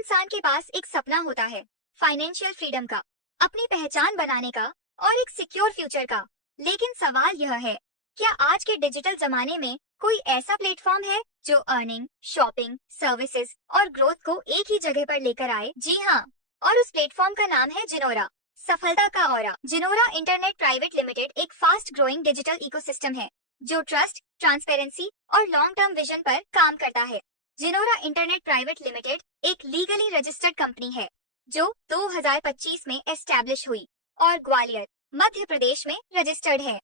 इंसान के पास एक सपना होता है, फाइनेंशियल फ्रीडम का, अपनी पहचान बनाने का और एक सिक्योर फ्यूचर का। लेकिन सवाल यह है, क्या आज के डिजिटल जमाने में कोई ऐसा प्लेटफॉर्म है जो अर्निंग, शॉपिंग, सर्विसेज और ग्रोथ को एक ही जगह पर लेकर आए? जी हाँ, और उस प्लेटफॉर्म का नाम है जिनोरा, सफलता का ऑरा। जिनोरा इंटरनेट प्राइवेट लिमिटेड एक फास्ट ग्रोइंग डिजिटल इकोसिस्टम है जो ट्रस्ट, ट्रांसपेरेंसी और लॉन्ग टर्म विजन पर काम करता है। जिनोरा इंटरनेट प्राइवेट लिमिटेड एक लीगली रजिस्टर्ड कंपनी है जो 2025 में एस्टैब्लिश हुई और ग्वालियर, मध्य प्रदेश में रजिस्टर्ड है।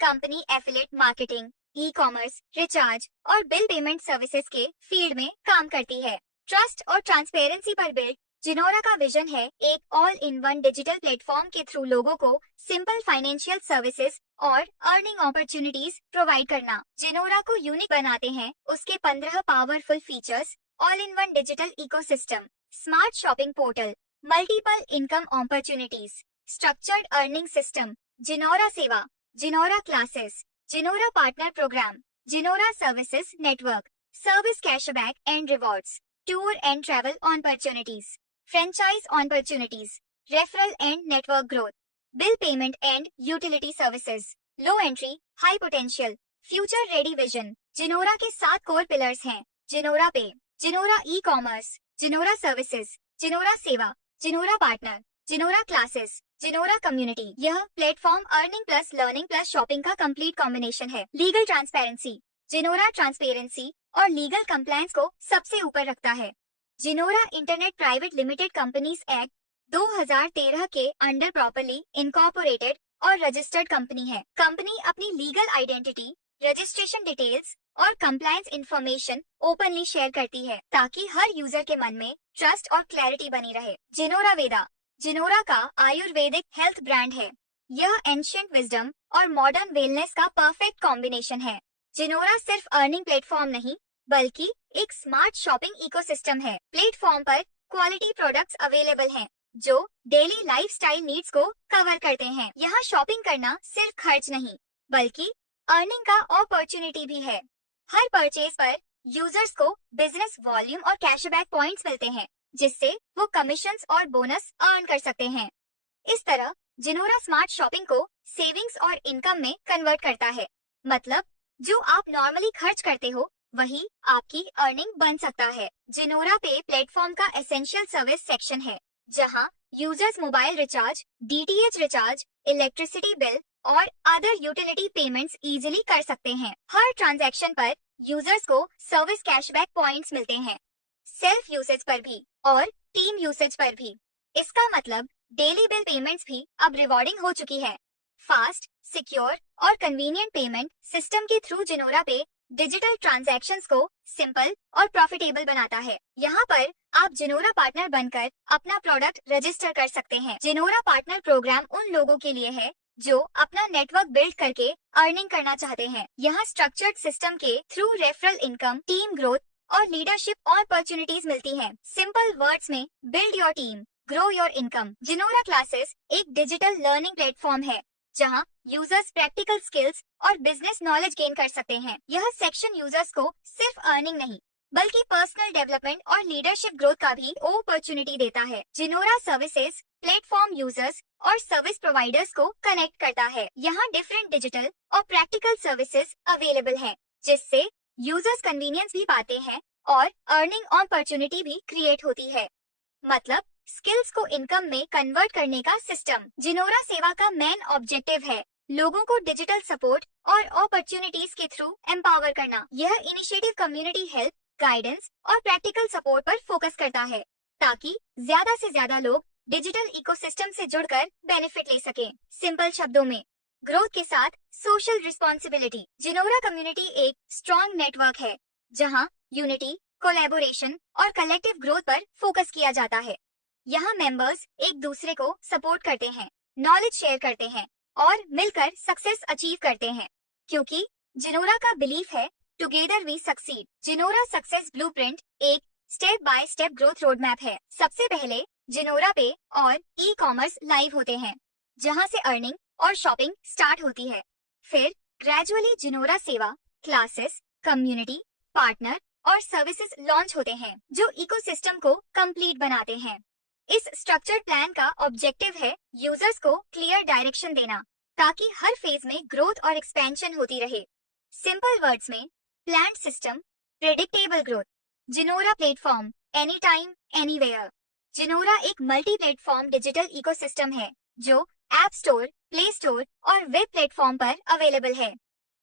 Company affiliate marketing, e commerce, recharge और बिल पेमेंट सर्विसेज के फील्ड में काम करती है। ट्रस्ट और ट्रांसपेरेंसी पर बिल्ड जिनोरा का विजन है एक all in one digital platform के थ्रू लोगों को सिंपल फाइनेंशियल सर्विसेज और अर्निंग अपॉर्चुनिटीज प्रोवाइड करना। जिनोरा को यूनिक बनाते हैं उसके 15 powerful features, all in one digital ecosystem, smart shopping portal, multiple income opportunities, structured earning system, Jinora Seva, Jinora classes, Jinora partner program, Jinora services network, service cashback and rewards, tour and travel opportunities, franchise opportunities, referral and network growth, bill payment and utility services, low entry, high potential, future ready vision। जिनोरा के 7 core pillars हैं। जिनोरा पे, जिनोरा e commerce, जिनोरा services, Jinora Seva, Jinora partner, Jinora classes, Jinora community. यह platform earning plus learning plus shopping का complete combination है। Legal transparency, Jinora transparency और legal compliance को सबसे ऊपर रखता है। Jinora internet private limited companies act 2013 के अंडर प्रॉपर्ली इनकॉर्पोरेटेड और रजिस्टर्ड कंपनी है। कंपनी अपनी लीगल आइडेंटिटी, रजिस्ट्रेशन डिटेल्स और कंप्लायंस इंफॉर्मेशन ओपनली शेयर करती है ताकि हर यूजर के मन में ट्रस्ट और क्लैरिटी बनी रहे। जिनोरा वेदा, जिनोरा का आयुर्वेदिक हेल्थ ब्रांड है। यह एंशिएंट विजडम और मॉडर्न वेलनेस का परफेक्ट कॉम्बिनेशन है। जिनोरा सिर्फ अर्निंग प्लेटफॉर्म नहीं बल्कि एक स्मार्ट शॉपिंग इकोसिस्टम है। प्लेटफॉर्म पर क्वालिटी प्रोडक्ट्स अवेलेबल हैं जो डेली लाइफस्टाइल नीड्स को कवर करते हैं। यहाँ शॉपिंग करना सिर्फ खर्च नहीं बल्कि अर्निंग का अपॉर्चुनिटी भी है। हर परचेज पर यूजर्स को बिजनेस वॉल्यूम और कैशबैक पॉइंट्स मिलते हैं जिससे वो कमीशंस और बोनस अर्न कर सकते हैं। इस तरह जिनोरा स्मार्ट शॉपिंग को सेविंग्स और इनकम में कन्वर्ट करता है। मतलब जो आप नॉर्मली खर्च करते हो वही आपकी अर्निंग बन सकता है। जिनोरा पे प्लेटफॉर्म का एसेंशियल सर्विस सेक्शन है जहां users mobile recharge, DTH recharge, electricity bill और अदर यूटिलिटी पेमेंट्स इजीली कर सकते हैं। हर ट्रांजैक्शन पर यूजर्स को सर्विस कैशबैक पॉइंट्स मिलते हैं, सेल्फ यूसेज पर भी और टीम यूसेज पर भी। इसका मतलब डेली बिल पेमेंट्स भी अब रिवॉर्डिंग हो चुकी है। फास्ट, सिक्योर और कन्वीनियंट पेमेंट सिस्टम के थ्रू जिनोरा पे डिजिटल ट्रांजैक्शंस को सिंपल और प्रॉफिटेबल बनाता है। यहाँ पर आप जिनोरा पार्टनर बनकर अपना प्रोडक्ट रजिस्टर कर सकते हैं। जिनोरा पार्टनर प्रोग्राम उन लोगों के लिए है जो अपना नेटवर्क बिल्ड करके अर्निंग करना चाहते हैं। यहाँ स्ट्रक्चर्ड सिस्टम के through referral income, team growth और लीडरशिप अपॉर्चुनिटीज मिलती हैं। सिंपल वर्ड्स में build your team, grow your income. Jinora classes एक डिजिटल लर्निंग प्लेटफॉर्म है जहां यूजर्स प्रैक्टिकल स्किल्स और बिजनेस नॉलेज गेन कर सकते हैं। यह सेक्शन यूजर्स को सिर्फ अर्निंग नहीं बल्कि पर्सनल डेवलपमेंट और लीडरशिप ग्रोथ का भी अपॉर्चुनिटी देता है। जिनोरा सर्विसेज प्लेटफॉर्म यूजर्स और सर्विस प्रोवाइडर्स को कनेक्ट करता है। यहाँ डिफरेंट डिजिटल और प्रैक्टिकल सर्विसेज अवेलेबल हैं जिससे यूजर्स कन्वीनियंस भी पाते हैं और अर्निंग अपॉर्चुनिटी भी क्रिएट होती है। मतलब स्किल्स को इनकम में कन्वर्ट करने का सिस्टम। जिनोरा सेवा का मेन ऑब्जेक्टिव है लोगों को डिजिटल सपोर्ट और अपॉर्चुनिटीज के थ्रू एम्पावर करना। यह इनिशिएटिव कम्युनिटी हेल्प, गाइडेंस और प्रैक्टिकल सपोर्ट पर फोकस करता है ताकि ज्यादा से ज्यादा लोग डिजिटल इकोसिस्टम से जुड़कर बेनिफिट ले सकें। सिंपल शब्दों में, ग्रोथ के साथ सोशल रिस्पॉन्सिबिलिटी। जिनोरा कम्युनिटी एक स्ट्रॉन्ग नेटवर्क है जहां यूनिटी, कोलैबोरेशन और कलेक्टिव ग्रोथ पर फोकस किया जाता है। यहाँ मेंबर्स एक दूसरे को सपोर्ट करते हैं, नॉलेज शेयर करते हैं और मिलकर सक्सेस अचीव करते हैं क्योंकि जिनोरा का बिलीफ है together we succeed. Jinora success blueprint एक step by step growth road map है। सबसे पहले जिनोरा पे और ई कॉमर्स लाइव होते हैं जहां से अर्निंग और शॉपिंग स्टार्ट होती है। फिर gradually Jinora Seva, classes, community, partner और सर्विसेज लॉन्च होते हैं जो इकोसिस्टम को कंप्लीट बनाते हैं। इस स्ट्रक्चर्ड प्लान का ऑब्जेक्टिव है यूजर्स को क्लियर डायरेक्शन देना ताकि हर फेज में ग्रोथ और एक्सपेंशन होती रहे। सिंपल वर्ड्स में, planned system, predictable growth. Jinora platform, any time anywhere. Jinora एक मल्टी प्लेटफॉर्म डिजिटल इकोसिस्टम है जो ऐप स्टोर, प्ले स्टोर और वेब प्लेटफॉर्म पर अवेलेबल है।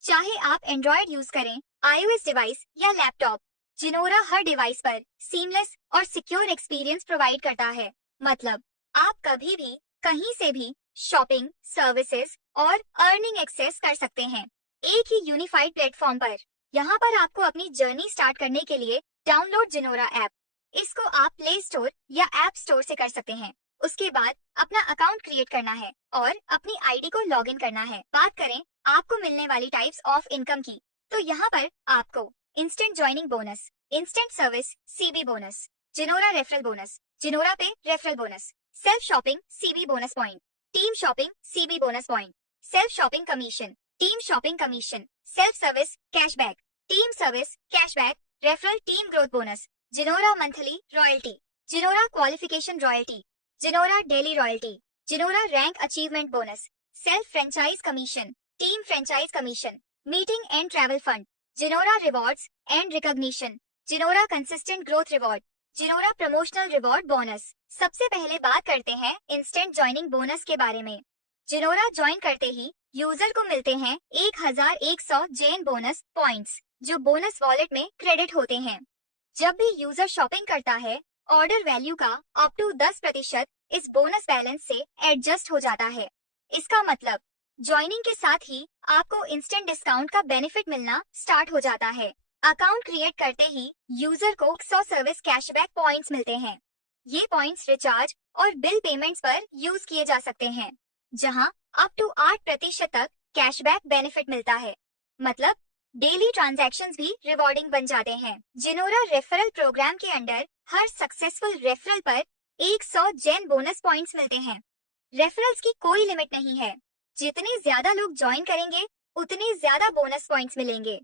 चाहे आप एंड्रॉयड यूज करें, iOS डिवाइस या लैपटॉप, जिनोरा हर डिवाइस पर सीमलेस और सिक्योर एक्सपीरियंस प्रोवाइड करता है। मतलब आप कभी भी कहीं से भी शॉपिंग, सर्विसेज और अर्निंग एक्सेस कर सकते हैं एक ही यूनिफाइड प्लेटफॉर्म पर। यहाँ पर आपको अपनी जर्नी स्टार्ट करने के लिए डाउनलोड जिनोरा ऐप। इसको आप प्ले स्टोर या ऐप स्टोर से कर सकते हैं। उसके बाद अपना अकाउंट क्रिएट करना है और अपनी आईडी को लॉगिन करना है। बात करें आपको मिलने वाली टाइप्स ऑफ इनकम की, तो यहाँ पर आपको instant joining bonus, instant service CB bonus, Jinora referral bonus, Jinora pay referral bonus, self shopping CB bonus point, team shopping CB bonus point, self shopping commission, team shopping commission, self service cashback, team service cashback, referral team growth bonus, Jinora monthly royalty, Jinora qualification royalty, Jinora daily royalty, Jinora rank achievement bonus, self franchise commission, team franchise commission, meeting and travel fund, Jinora rewards and recognition, Jinora consistent growth reward, Jinora promotional reward bonus. सबसे पहले बात करते हैं instant joining bonus के बारे में। जिनोरा join करते ही user को मिलते हैं 1100 जेन बोनस पॉइंट्स जो बोनस वॉलेट में क्रेडिट होते हैं। जब भी यूजर शॉपिंग करता है, ऑर्डर वैल्यू का अप टू 10% इस बोनस बैलेंस से एडजस्ट हो जाता है। इसका मतलब ज्वाइनिंग के साथ ही आपको इंस्टेंट डिस्काउंट का बेनिफिट मिलना स्टार्ट हो जाता है। अकाउंट क्रिएट करते ही यूजर को 100 सर्विस कैशबैक पॉइंट्स मिलते हैं। ये पॉइंट्स रिचार्ज और बिल पेमेंट्स पर यूज किए जा सकते हैं, जहां अप टू 8% तक कैशबैक बेनिफिट मिलता है। मतलब डेली ट्रांजैक्शंस भी रिवॉर्डिंग बन जाते हैं। जिनोरा रेफरल प्रोग्राम के अंडर हर सक्सेसफुल रेफरल पर 100 जेन बोनस पॉइंट्स मिलते हैं। रेफरल्स की कोई लिमिट नहीं है, जितने ज्यादा लोग ज्वाइन करेंगे उतने ज्यादा बोनस पॉइंट्स मिलेंगे।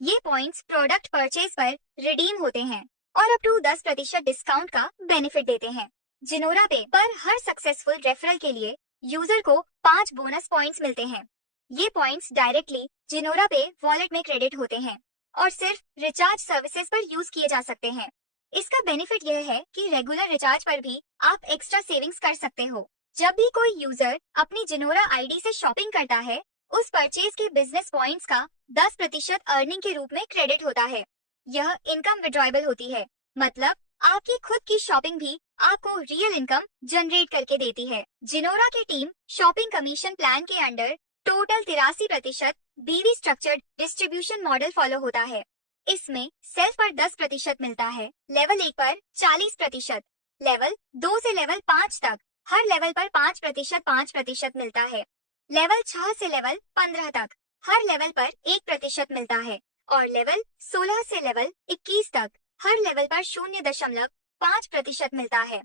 ये पॉइंट्स प्रोडक्ट परचेज पर रिडीम होते हैं और अप टू 10% डिस्काउंट का बेनिफिट देते हैं। जिनोरा पे पर हर सक्सेसफुल रेफरल के लिए यूजर को 5 बोनस पॉइंट्स मिलते हैं। ये पॉइंट्स डायरेक्टली जिनोरा पे वॉलेट में क्रेडिट होते हैं और सिर्फ रिचार्ज सर्विसेज पर यूज किए जा सकते हैं। इसका बेनिफिट यह है कि रेगुलर रिचार्ज पर भी आप एक्स्ट्रा सेविंग्स कर सकते हो। जब भी कोई यूजर अपनी जिनोरा आईडी से शॉपिंग करता है, उस परचेज के बिजनेस पॉइंट्स का 10% अर्निंग के रूप में क्रेडिट होता है। यह इनकम विड्रॉएबल होती है, मतलब आपकी खुद की शॉपिंग भी आपको रियल इनकम जनरेट करके देती है। जिनोरा की टीम शॉपिंग कमीशन प्लान के अंडर टोटल 83% बीवी स्ट्रक्चर्ड डिस्ट्रीब्यूशन मॉडल फॉलो होता है। इसमें सेल्फ पर 10% मिलता है, लेवल 1 पर 40%, लेवल 2 से लेवल 5 तक हर लेवल पर 5% मिलता है, लेवल 6 से लेवल 15 तक हर लेवल पर 1% मिलता है और लेवल 16 से लेवल 21 तक हर लेवल पर 0.5% मिलता है।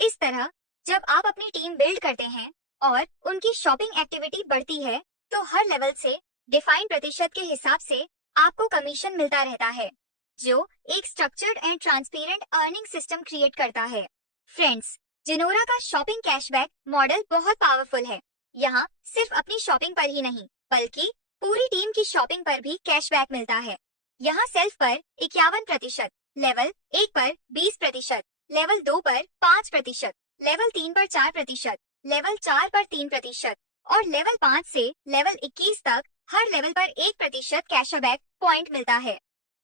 इस तरह जब आप अपनी टीम बिल्ड करते हैं और उनकी शॉपिंग एक्टिविटी बढ़ती है, तो हर लेवल से डिफाइंड प्रतिशत के हिसाब से आपको कमीशन मिलता रहता है, जो एक structured and transparent earning system create करता है। फ्रेंड्स, जिनोरा का शॉपिंग कैशबैक मॉडल बहुत पावरफुल है। यहाँ सिर्फ अपनी शॉपिंग पर ही नहीं, बल्कि पूरी टीम की शॉपिंग पर भी कैशबैक मिलता है। यहाँ सेल्फ पर 51%, लेवल 1 पर 20%, लेवल 2 पर 5%, लेवल 3 पर 4%, लेवल 4 पर 3% और लेवल 5 से लेवल 21 तक हर लेवल पर 1% कैशबैक पॉइंट मिलता है।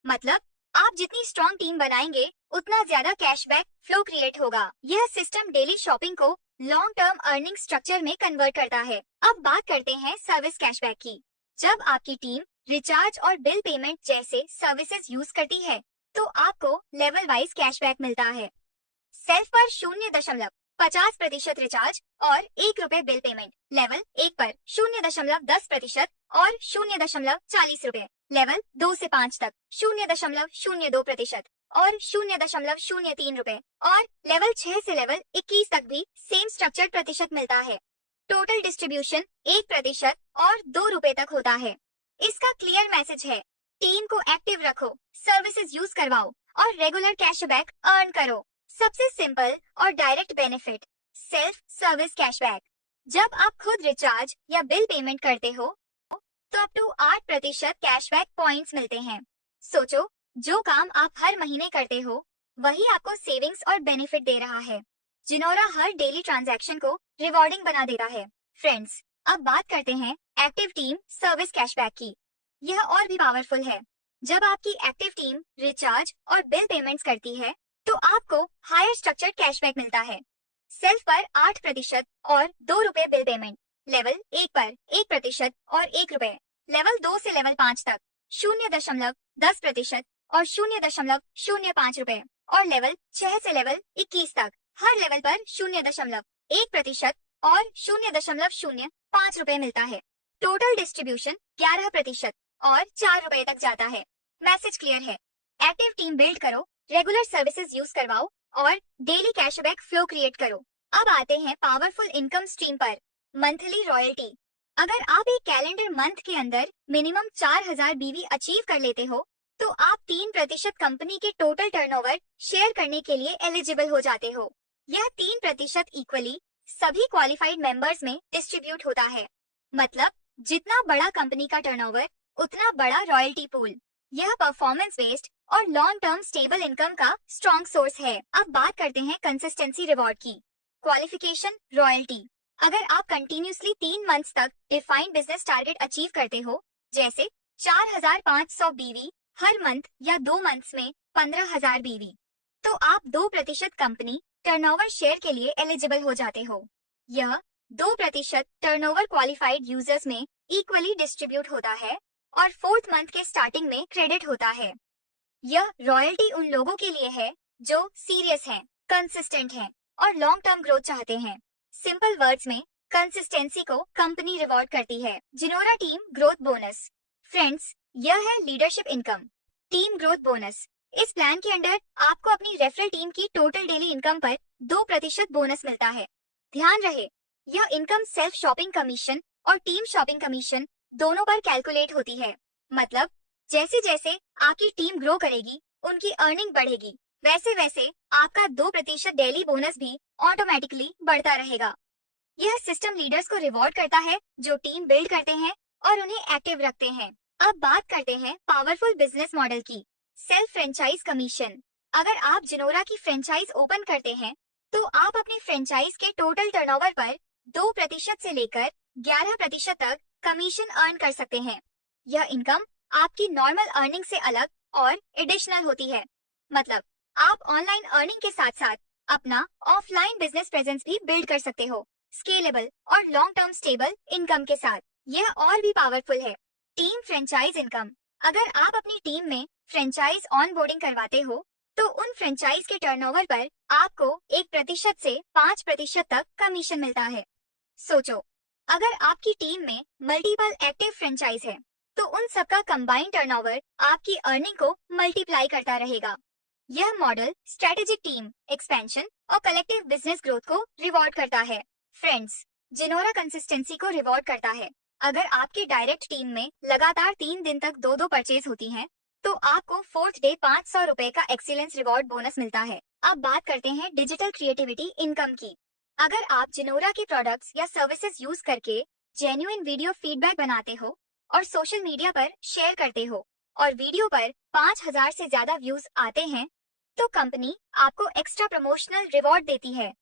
मतलब आप जितनी स्ट्रॉन्ग टीम बनाएंगे, उतना ज्यादा कैशबैक फ्लो क्रिएट होगा। यह सिस्टम डेली शॉपिंग को लॉन्ग टर्म अर्निंग स्ट्रक्चर में कन्वर्ट करता है। अब बात करते हैं सर्विस कैशबैक की। जब आपकी टीम रिचार्ज और बिल पेमेंट जैसे सर्विसेज यूज करती है, तो आपको लेवल वाइज कैशबैक मिलता है। सेल्फ पर 0.50% रिचार्ज और 1 रुपए बिल पेमेंट, लेवल 1 पर 0.10% और 0.40 रुपए, लेवल 2 से 5 तक 0.02% और 0.03 रुपए और लेवल 6 से लेवल 21 तक भी सेम स्ट्रक्चर्ड प्रतिशत मिलता है। टोटल डिस्ट्रीब्यूशन 1% और 2 रुपए तक होता है। इसका क्लियर मैसेज है, टीम को एक्टिव रखो, सर्विसेज यूज करवाओ और रेगुलर कैशबैक अर्न करो। सबसे सिंपल और direct benefit, self service cashback. जब आप खुद रिचार्ज या बिल पेमेंट करते हो तो अप टू 8% कैशबैक पॉइंट्स मिलते हैं। सोचो, जो काम आप हर महीने करते हो वही आपको सेविंग्स और बेनिफिट दे रहा है। जिनोरा हर डेली ट्रांजैक्शन को रिवॉर्डिंग बना देता है। फ्रेंड्स, अब बात करते हैं एक्टिव टीम सर्विस कैशबैक की। यह और भी पावरफुल है। जब आपकी एक्टिव टीम रिचार्ज और बिल पेमेंट्स करती है तो आपको हायर स्ट्रक्चर्ड कैशबैक मिलता है। सेल्फ पर 8% और ₹2 बिल पेमेंट, लेवल 1 पर 1% और ₹1, लेवल 2 से लेवल 5 तक 0.10% और ₹0.05 और लेवल 6 से लेवल 21 तक हर लेवल पर 0.1% और ₹0.05 मिलता है। टोटल डिस्ट्रीब्यूशन 11% और ₹4 तक जाता है। मैसेज क्लियर है। एक्टिव टीम बिल्ड करो, रेगुलर सर्विसेज यूज करवाओ और डेली कैशबैक फ्लो क्रिएट करो। अब आते हैं पावरफुल इनकम स्ट्रीम पर, मंथली रॉयल्टी। अगर आप एक कैलेंडर मंथ के अंदर मिनिमम 4000 बीवी अचीव कर लेते हो तो आप 3% कंपनी के टोटल टर्नओवर शेयर करने के लिए एलिजिबल हो जाते हो। यह 3% इक्वली सभी क्वालिफाइड मेंबर्स में डिस्ट्रीब्यूट होता है। मतलब जितना बड़ा कंपनी का टर्नओवर उतना बड़ा रॉयल्टी पूल। यह परफॉर्मेंस बेस्ड और लॉन्ग टर्म स्टेबल इनकम का स्ट्रॉन्ग सोर्स है। अब बात करते हैं कंसिस्टेंसी रिवॉर्ड की। Qualification royalty. अगर आप कंटिन्यूसली 3 मंथ्स तक डिफाइंड बिजनेस टारगेट अचीव करते हो, जैसे 4500 बीवी हर मंथ या 2 मंथ्स में 15000 बीवी, तो आप 2% कंपनी टर्नओवर शेयर के लिए एलिजिबल हो जाते हो। यह 2% टर्नओवर क्वालिफाइड यूजर्स में इक्वली डिस्ट्रीब्यूट होता है और 4th मंथ के स्टार्टिंग में क्रेडिट होता है। यह रॉयल्टी उन लोगों के लिए है जो सीरियस हैं, कंसिस्टेंट हैं और लॉन्ग टर्म ग्रोथ चाहते हैं। सिंपल वर्ड्स में कंसिस्टेंसी को कंपनी रिवॉर्ड करती है। जिनोरा टीम ग्रोथ बोनस। फ्रेंड्स, यह है leadership income team growth bonus. इस प्लान के अंडर आपको अपनी रेफरल टीम की टोटल डेली इनकम पर 2% बोनस मिलता है। ध्यान रहे, यह इनकम सेल्फ शॉपिंग कमीशन और टीम शॉपिंग कमीशन दोनों पर कैलकुलेट होती है। मतलब जैसे जैसे आपकी टीम ग्रो करेगी, उनकी अर्निंग बढ़ेगी, वैसे वैसे आपका 2% डेली बोनस भी ऑटोमेटिकली बढ़ता रहेगा। यह सिस्टम लीडर्स को रिवॉर्ड करता है जो टीम बिल्ड करते हैं और उन्हें एक्टिव रखते हैं। अब बात करते हैं पावरफुल बिजनेस मॉडल की। Self franchise commission. अगर आप जिनोरा की फ्रेंचाइज ओपन करते हैं तो आप अपनी फ्रेंचाइज के टोटल टर्नओवर पर 2% से लेकर 11% तक कमीशन अर्न कर सकते हैं। यह इनकम आपकी नॉर्मल अर्निंग से अलग और एडिशनल होती है। मतलब आप ऑनलाइन अर्निंग के साथ साथ अपना ऑफलाइन बिजनेस प्रेजेंस भी बिल्ड कर सकते हो, स्केलेबल और लॉन्ग टर्म स्टेबल इनकम के साथ। यह और भी पावरफुल है। Team franchise income. अगर आप अपनी टीम में फ्रेंचाइज ऑनबोर्डिंग करवाते हो तो उन फ्रेंचाइज के टर्नओवर पर आपको 1% से 5% तक कमीशन मिलता है। सोचो, अगर आपकी टीम में मल्टीपल एक्टिव फ्रेंचाइज है तो उन सबका कंबाइंड टर्नओवर आपकी अर्निंग को मल्टीप्लाई करता रहेगा। यह मॉडल स्ट्रेटेजिक टीम एक्सपेंशन और कलेक्टिव बिजनेस ग्रोथ को रिवॉर्ड करता है। फ्रेंड्स, जिनोरा कंसिस्टेंसी को रिवॉर्ड करता है। अगर आपकी डायरेक्ट टीम में लगातार 3 दिन तक 2 परचेज होती हैं, तो आपको 4th डे ₹500 का एक्सीलेंस रिवॉर्ड बोनस मिलता है। अब बात करते हैं डिजिटल क्रिएटिविटी इनकम की। अगर आप जिनोरा के प्रोडक्ट्स या सर्विसेज यूज करके जेन्युइन वीडियो फीडबैक बनाते हो और सोशल मीडिया पर शेयर करते हो और वीडियो पर 5000 से ज्यादा व्यूज आते हैं, तो कंपनी आपको एक्स्ट्रा प्रमोशनल रिवॉर्ड देती है।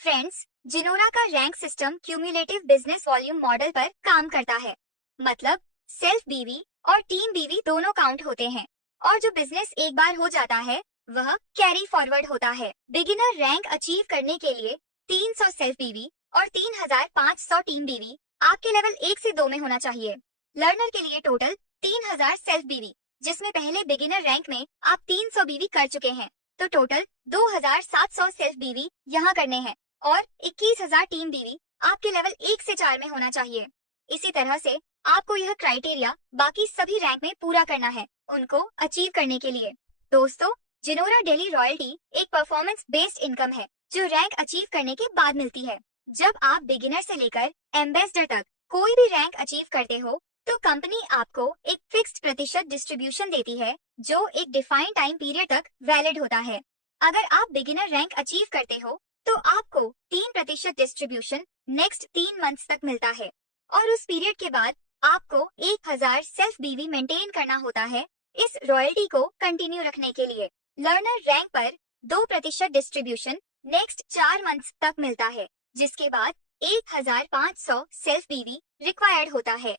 फ्रेंड्स, जिनोरा का rank system cumulative business volume model पर काम करता है। मतलब सेल्फ बीवी और टीम बीवी दोनों काउंट होते हैं और जो बिजनेस एक बार हो जाता है वह कैरी फॉरवर्ड होता है। बिगिनर रैंक अचीव करने के लिए 300 सेल्फ बीवी और 3500 टीम बीवी आपके लेवल 1 से 2 में होना चाहिए। लर्नर के लिए टोटल 3000 सेल्फ बीवी, जिसमें पहले बिगिनर रैंक में आप 300 बीवी कर चुके हैं, तो टोटल 2700 सेल्फ बीवी यहाँ करने हैं और 21000 टीम बीवी आपके लेवल 1 से 4 में होना चाहिए। इसी तरह से आपको यह क्राइटेरिया बाकी सभी रैंक में पूरा करना है उनको अचीव करने के लिए। दोस्तों, जिनोरा डेली रॉयल्टी एक परफॉर्मेंस बेस्ड इनकम है जो रैंक अचीव करने के बाद मिलती है। जब आप बिगिनर से लेकर एम्बेसडर तक कोई भी रैंक अचीव करते हो तो कंपनी आपको एक फिक्स्ड प्रतिशत डिस्ट्रीब्यूशन देती है जो एक डिफाइंड टाइम पीरियड तक वैलिड होता है। अगर आप बिगिनर रैंक अचीव करते हो तो आपको 3% डिस्ट्रीब्यूशन नेक्स्ट 3 मंथ्स तक मिलता है और उस पीरियड के बाद आपको 1000 सेल्फ बीवी मेंटेन करना होता है इस रॉयल्टी को कंटिन्यू रखने के लिए। लर्नर रैंक पर 2% डिस्ट्रीब्यूशन नेक्स्ट 4 मंथ्स तक मिलता है, जिसके बाद 1500 सेल्फ बीवी रिक्वायर्ड होता है।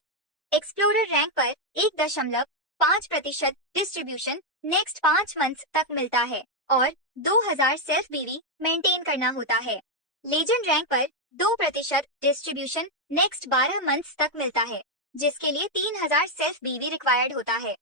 एक्सप्लोरर रैंक पर 1.5% डिस्ट्रीब्यूशन नेक्स्ट 5 मंथ्स तक मिलता है और 2000 सेल्फ बीवी मेंटेन करना होता है। लेजेंड रैंक पर 2% डिस्ट्रीब्यूशन नेक्स्ट 12 मंथ्स तक मिलता है, जिसके लिए 3000 सेल्फ बीवी रिक्वायर्ड होता है।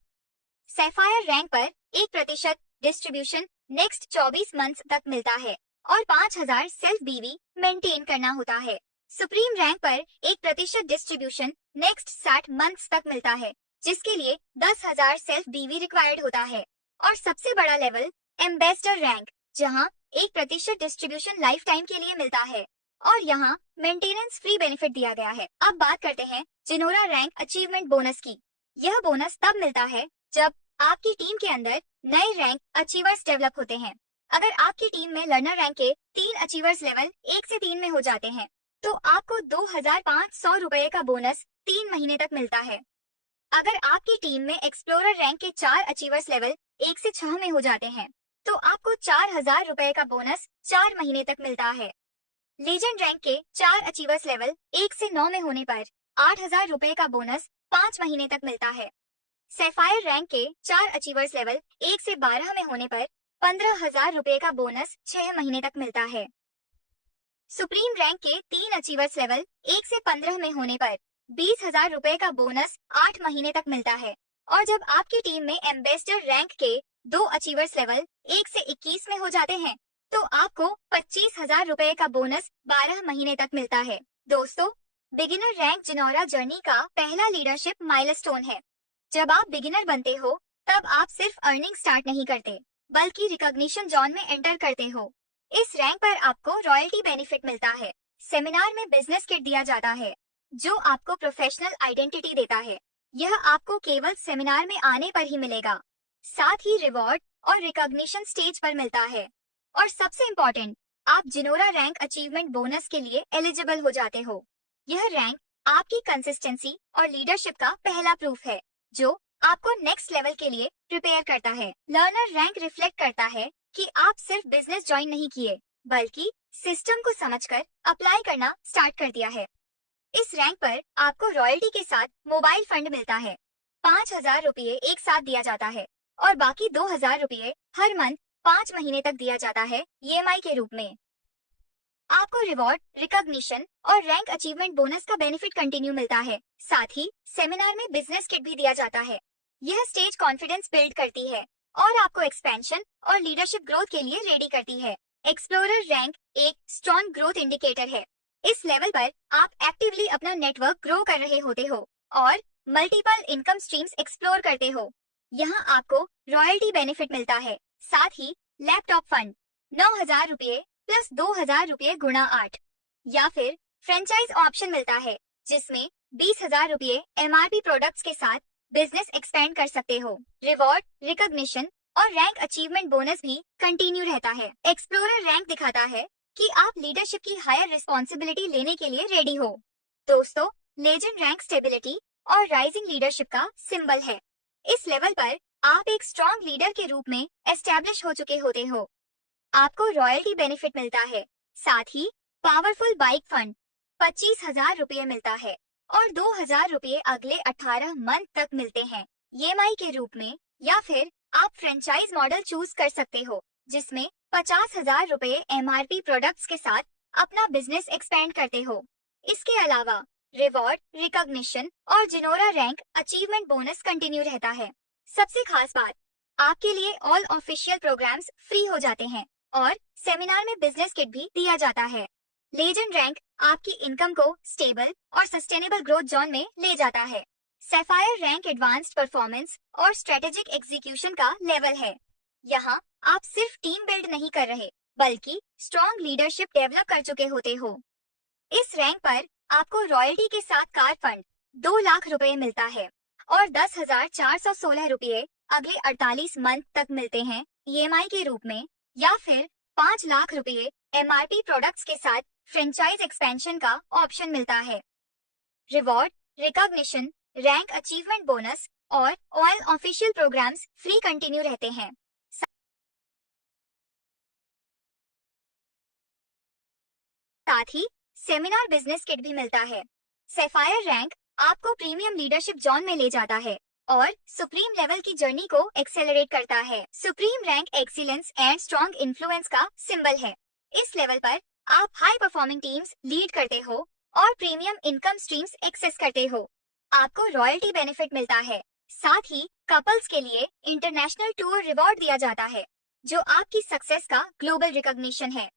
सैफायर रैंक पर 1% डिस्ट्रीब्यूशन नेक्स्ट 24 मंथ्स तक मिलता है और 5000 सेल्फ बीवी मेंटेन करना होता है। सुप्रीम रैंक पर 1% डिस्ट्रीब्यूशन नेक्स्ट 60 मंथ्स तक मिलता है, जिसके लिए 10,000 सेल्फ बीवी रिक्वायर्ड होता है। और सबसे बड़ा लेवल एम्बेसडर रैंक, जहां 1% डिस्ट्रीब्यूशन लाइफ टाइम के लिए मिलता है और यहाँ मेंटेनेंस फ्री बेनिफिट दिया गया है। अब बात करते हैं जिनोरा रैंक अचीवमेंट बोनस की। यह बोनस तब मिलता है जब आपकी टीम के अंदर नए रैंक अचीवर्स डेवलप होते हैं। अगर आपकी टीम में लर्नर रैंक के 3 अचीवर्स लेवल 1 से 3 में हो जाते हैं तो आपको 2500 रुपए का बोनस 3 महीने तक मिलता है। अगर आपकी टीम में एक्सप्लोरर रैंक के 4 अचीवर्स लेवल 1 से 6 में हो जाते हैं तो आपको 4000 रुपए का बोनस 4 महीने तक मिलता है। लीजेंड रैंक के 4 अचीवर्स लेवल 1 से 9 में होने पर 8000 रुपए का बोनस 5 महीने तक मिलता है। सैफायर रैंक के 4 अचीवर्स लेवल 1 से 12 में होने पर 15000 रुपए का बोनस 6 महीने तक मिलता है। सुप्रीम रैंक के 3 अचीवर्स लेवल 1 से 15 में होने पर 20,000 रुपए का बोनस 8 महीने तक मिलता है। और जब आपकी टीम में एम्बेसडर रैंक के 2 अचीवर्स लेवल 1 से 21 में हो जाते हैं तो आपको 25,000 रुपए का बोनस 12 महीने तक मिलता है। दोस्तों, बिगिनर रैंक जिनोरा जर्नी का पहला लीडरशिप माइलस्टोन है। जब आप बिगिनर बनते हो तब आप सिर्फ अर्निंग स्टार्ट नहीं करते बल्कि रिकॉग्निशन जोन में एंटर करते हो। इस रैंक पर आपको रॉयल्टी बेनिफिट मिलता है, सेमिनार में बिजनेस किट दिया जाता है जो आपको प्रोफेशनल आइडेंटिटी देता है। यह आपको केवल सेमिनार में आने पर ही मिलेगा, साथ ही रिवॉर्ड और रिकॉग्निशन स्टेज पर मिलता है। और सबसे इम्पोर्टेंट, आप जिनोरा रैंक अचीवमेंट बोनस के लिए एलिजिबल हो जाते हो। यह रैंक आपकी कंसिस्टेंसी और लीडरशिप का पहला प्रूफ है जो आपको नेक्स्ट लेवल के लिए प्रिपेयर करता है। लर्नर रैंक रिफ्लेक्ट करता है कि आप सिर्फ बिजनेस ज्वाइन नहीं किए बल्कि सिस्टम को समझकर अप्लाई करना स्टार्ट कर दिया है। इस रैंक पर आपको रॉयल्टी के साथ मोबाइल फंड मिलता है। 5000 रुपये एक साथ दिया जाता है और बाकी 2000 रुपये हर मंथ 5 महीने तक दिया जाता है ईएमआई के रूप में। आपको रिवॉर्ड, रिकॉग्निशन और रैंक अचीवमेंट बोनस का बेनिफिट कंटिन्यू मिलता है। साथ ही सेमिनार में बिजनेस किट भी दिया जाता है। यह स्टेज कॉन्फिडेंस बिल्ड करती है और आपको एक्सपेंशन और लीडरशिप ग्रोथ के लिए रेडी करती है। एक्सप्लोरर रैंक एक स्ट्रॉन्ग ग्रोथ इंडिकेटर है। इस लेवल पर आप एक्टिवली अपना नेटवर्क ग्रो कर रहे होते हो और मल्टीपल इनकम स्ट्रीम्स एक्सप्लोर करते हो। यहाँ आपको रॉयल्टी बेनिफिट मिलता है, साथ ही लैपटॉप फंड 9000 रुपये प्लस 2000 रुपये गुणा 8 या फिर फ्रेंचाइज ऑप्शन मिलता है जिसमें 20,000 रुपये एमआरपी प्रोडक्ट्स के साथ बिजनेस एक्सपेंड कर सकते हो। रिवॉर्ड, रिकॉग्निशन और रैंक अचीवमेंट बोनस भी कंटिन्यू रहता है। एक्सप्लोरर रैंक दिखाता है कि आप लीडरशिप की हायर रिस्पॉन्सिबिलिटी लेने के लिए रेडी हो। दोस्तों, लेजेंड रैंक स्टेबिलिटी और राइजिंग लीडरशिप का सिंबल है। इस लेवल पर आप एक स्ट्रॉन्ग लीडर के रूप में एस्टैब्लिश हो चुके होते हो। आपको रॉयल्टी बेनिफिट मिलता है, साथ ही पावरफुल बाइक फंड 25,000 रुपये मिलता है और 2000 रुपये अगले 18 मंथ तक मिलते हैं ईएमआई के रूप में, या फिर आप फ्रेंचाइज मॉडल चूज कर सकते हो जिसमें 50,000 रुपये एमआरपी प्रोडक्ट्स के साथ अपना बिजनेस एक्सपेंड करते हो। इसके अलावा रिवॉर्ड, रिकॉग्निशन और जिनोरा रैंक अचीवमेंट बोनस कंटिन्यू रहता है। सबसे खास बात, आपके लिए ऑल ऑफिशियल प्रोग्राम्स फ्री हो जाते हैं और सेमिनार में बिजनेस किट भी दिया जाता है। लेजेंड रैंक आपकी इनकम को स्टेबल और सस्टेनेबल ग्रोथ जोन में ले जाता है। सैफायर रैंक एडवांस्ड परफॉर्मेंस और स्ट्रेटेजिक एग्जीक्यूशन का लेवल है। यहाँ आप सिर्फ टीम बिल्ड नहीं कर रहे बल्कि स्ट्रॉन्ग लीडरशिप डेवलप कर चुके होते हो। इस रैंक पर आपको रॉयल्टी के साथ कार फंड, 2 लाख रुपए मिलता है और 10,416 रुपये अगले 48 मंथ तक मिलते हैं ईएमआई के रूप में, या फिर 5 लाख रुपए एमआरपी प्रोडक्ट्स के साथ फ्रेंचाइज एक्सपेंशन का ऑप्शन मिलता है। Reward, recognition, rank achievement bonus और all official programs free continue रहते हैं। साथ ही सेमिनार बिजनेस किट भी मिलता है। सैफायर रैंक आपको प्रीमियम लीडरशिप जोन में ले जाता है और सुप्रीम लेवल की जर्नी को एक्सेलरेट करता है। Supreme rank excellence and strong influence का सिंबल है। इस लेवल पर आप हाई परफॉर्मिंग टीम्स लीड करते हो और प्रीमियम इनकम स्ट्रीम्स एक्सेस करते हो। आपको रॉयल्टी बेनिफिट मिलता है। साथ ही कपल्स के लिए इंटरनेशनल टूर रिवॉर्ड दिया जाता है, जो आपकी सक्सेस का ग्लोबल रिकॉग्निशन है।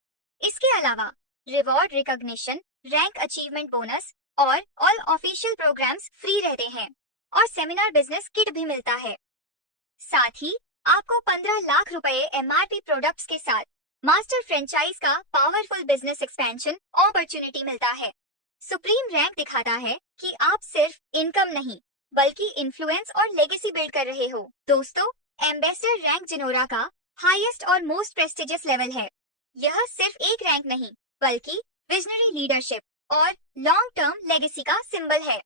इसके अलावा reward, recognition, rank achievement bonus और ऑल ऑफिशियल प्रोग्राम्स फ्री रहते हैं और सेमिनार बिजनेस किट भी मिलता है। साथ ही आपको 15 लाख रुपए एमआरपी प्रोडक्ट्स के साथ मास्टर फ्रेंचाइज का पावरफुल बिजनेस एक्सपेंशन अपॉर्चुनिटी मिलता है। सुप्रीम रैंक दिखाता है कि आप सिर्फ इनकम नहीं बल्कि इन्फ्लुएंस और लेगेसी बिल्ड कर रहे हो। दोस्तों, एम्बेसडर रैंक जिनोरा का हाईएस्ट और मोस्ट प्रेस्टिजियस लेवल है। यह सिर्फ एक रैंक नहीं बल्कि विजनरी लीडरशिप और लॉन्ग टर्म लेगेसी का सिंबल है।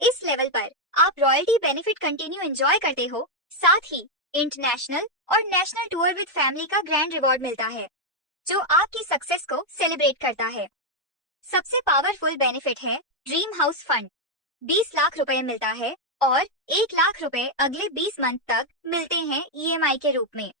इस लेवल पर आप रॉयल्टी बेनिफिट कंटिन्यू एंजॉय करते हो, साथ ही इंटरनेशनल और नेशनल टूर विद फैमिली का ग्रैंड रिवॉर्ड मिलता है, जो आपकी सक्सेस को सेलिब्रेट करता है। सबसे पावरफुल बेनिफिट है ड्रीम हाउस फंड। 20 लाख रुपए मिलता है और 1 लाख रुपए अगले 20 मंथ तक मिलते हैं ईएमआई के रूप में,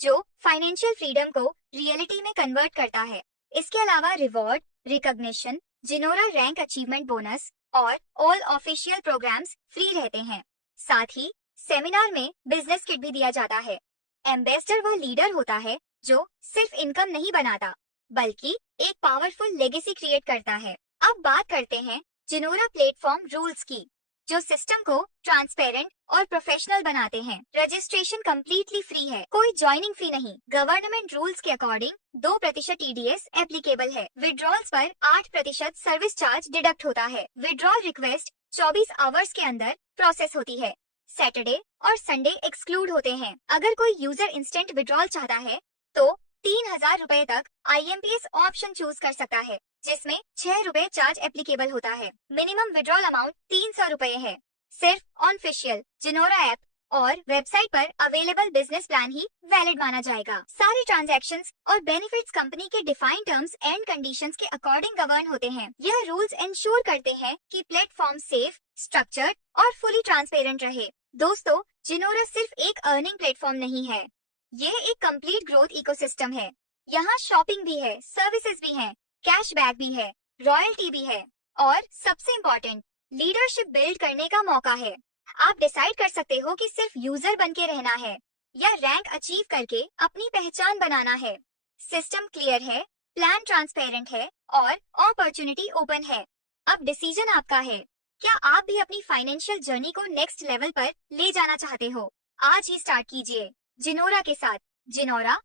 जो फाइनेंशियल फ्रीडम को रियलिटी में कन्वर्ट करता है। इसके अलावा reward, recognition, Jinora rank achievement bonus और ऑल ऑफिशियल प्रोग्राम्स फ्री रहते हैं। साथ ही सेमिनार में बिजनेस किट भी दिया जाता है। एम्बेसडर वह लीडर होता है जो सिर्फ इनकम नहीं बनाता बल्कि एक पावरफुल लेगेसी क्रिएट करता है। अब बात करते हैं जिनोरा प्लेटफॉर्म रूल्स की, जो सिस्टम को ट्रांसपेरेंट और प्रोफेशनल बनाते हैं। रजिस्ट्रेशन कम्प्लीटली फ्री है, कोई ज्वाइनिंग फी नहीं। गवर्नमेंट रूल्स के अकॉर्डिंग 2% टीडीएस एप्लीकेबल है। विड्रॉल्स पर 8% सर्विस चार्ज डिडक्ट होता है। विड्रॉल रिक्वेस्ट 24 आवर्स के अंदर प्रोसेस होती है। सैटरडे और संडे एक्सक्लूड होते हैं। अगर कोई यूजर इंस्टेंट विड्रॉल चाहता है तो 3,000 रुपए तक आईएमपीएस ऑप्शन चूज कर सकता है, जिसमें 6 रुपए चार्ज एप्लीकेबल होता है। मिनिमम विड्रॉल अमाउंट 300 रुपए है। सिर्फ ऑफिशियल जिनोरा ऐप और वेबसाइट पर अवेलेबल बिजनेस प्लान ही वैलिड माना जाएगा। सारे ट्रांजैक्शंस और बेनिफिट्स कंपनी के डिफाइंड टर्म्स एंड कंडीशंस के अकॉर्डिंग गवर्न होते हैं। यह रूल्स इंश्योर करते हैं कि प्लेटफॉर्म सेफ, स्ट्रक्चर्ड और फुली ट्रांसपेरेंट रहे। दोस्तों, जिनोरा सिर्फ एक अर्निंग प्लेटफॉर्म नहीं है, ये एक कंप्लीट ग्रोथ इकोसिस्टम है। यहाँ शॉपिंग भी है, सर्विसेज भी हैं, कैशबैक भी है, रॉयल्टी भी है और सबसे इम्पोर्टेंट लीडरशिप बिल्ड करने का मौका है। आप डिसाइड कर सकते हो कि सिर्फ यूजर बन के रहना है या रैंक अचीव करके अपनी पहचान बनाना है। सिस्टम क्लियर है, प्लान ट्रांसपेरेंट है और अपॉर्चुनिटी ओपन है। अब डिसीजन आपका है। क्या आप भी अपनी फाइनेंशियल जर्नी को नेक्स्ट लेवल पर ले जाना चाहते हो? आज ही स्टार्ट कीजिए जिनोरा के साथ। जिनोरा